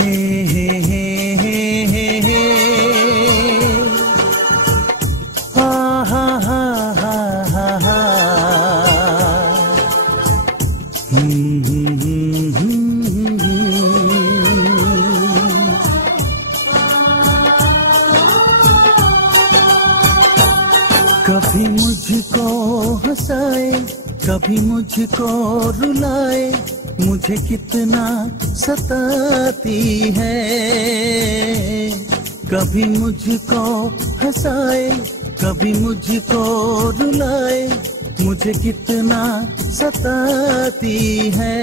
हे हे हे हे हे हा हा हा हा हा हा कभी मुझको हंसाए, कभी मुझको रुलाए, मुझे कितना सताती है। कभी मुझको हंसाए, कभी मुझको रुलाए, मुझे कितना सताती है।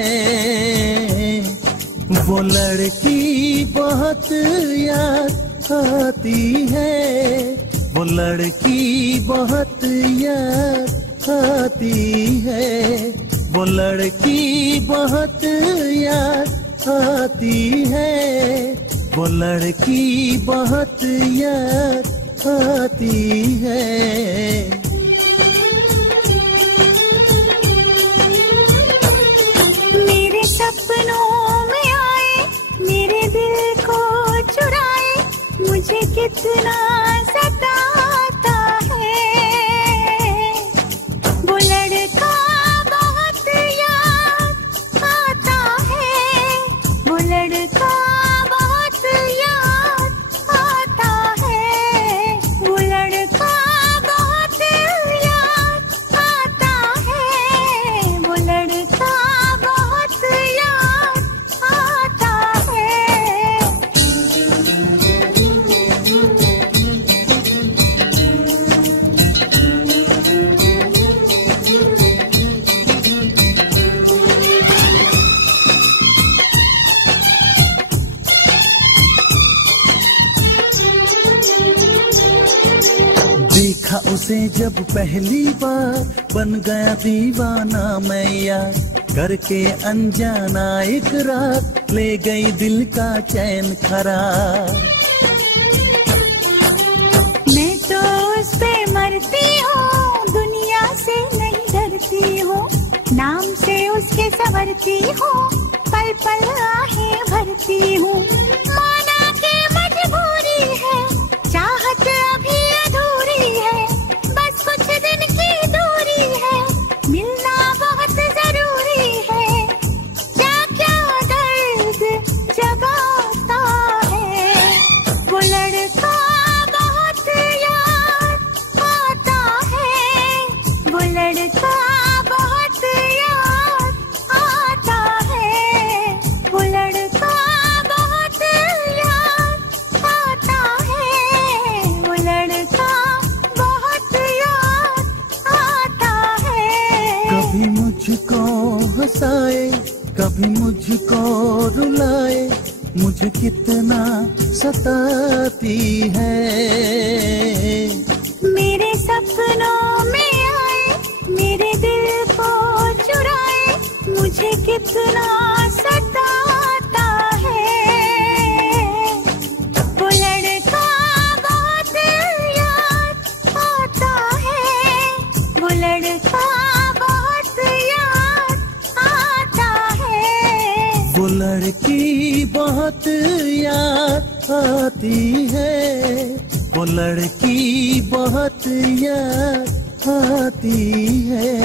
वो लड़की बहुत याद आती है, वो लड़की बहुत याद आती है, वो लड़की बहुत याद आती है, वो लड़की बहुत याद आती है। मेरे सपनों में आए, मेरे दिल को चुराए, मुझे कितना सताता है। वो लड़का बहुत याद आता है, वो लड़का बहुत याद आता है, वो लड़का बहुत याद आता है, वो लड़का बहुत याद आता है। देखा उसे जब पहली बार, बन गया दीवाना मैं यार, करके अनजाना इकरार, ले गई दिल का चैन खरार। मैं तो उस पे मरती हूँ, दुनिया से नहीं डरती हूँ, नाम से उसके संवरती हूँ, पल पल आहें भरती हूँ। माना के मजबूरी है, चाहत अभी अधूरी है, बस कुछ दिन की दूरी है, मिलना बहुत जरूरी है। क्या क्या दर्द जगाता है, वो लड़का बहुत याद आता है, वो लड़का बहुत याद आता है, वो लड़का बहुत याद आता है, वो लड़का बहुत याद आता है। कभी मुझको हंसाए, कभी मुझको रुलाए, मुझे कितना सताती है। मेरे सपनों में आए, मेरे दिल को चुराए, मुझे कितना सताता है। वो लड़का बहुत याद आता है, वो लड़का बहुत याद आता है। वो लड़की बहुत याद आती है, वो लड़की बहुत याद आती है।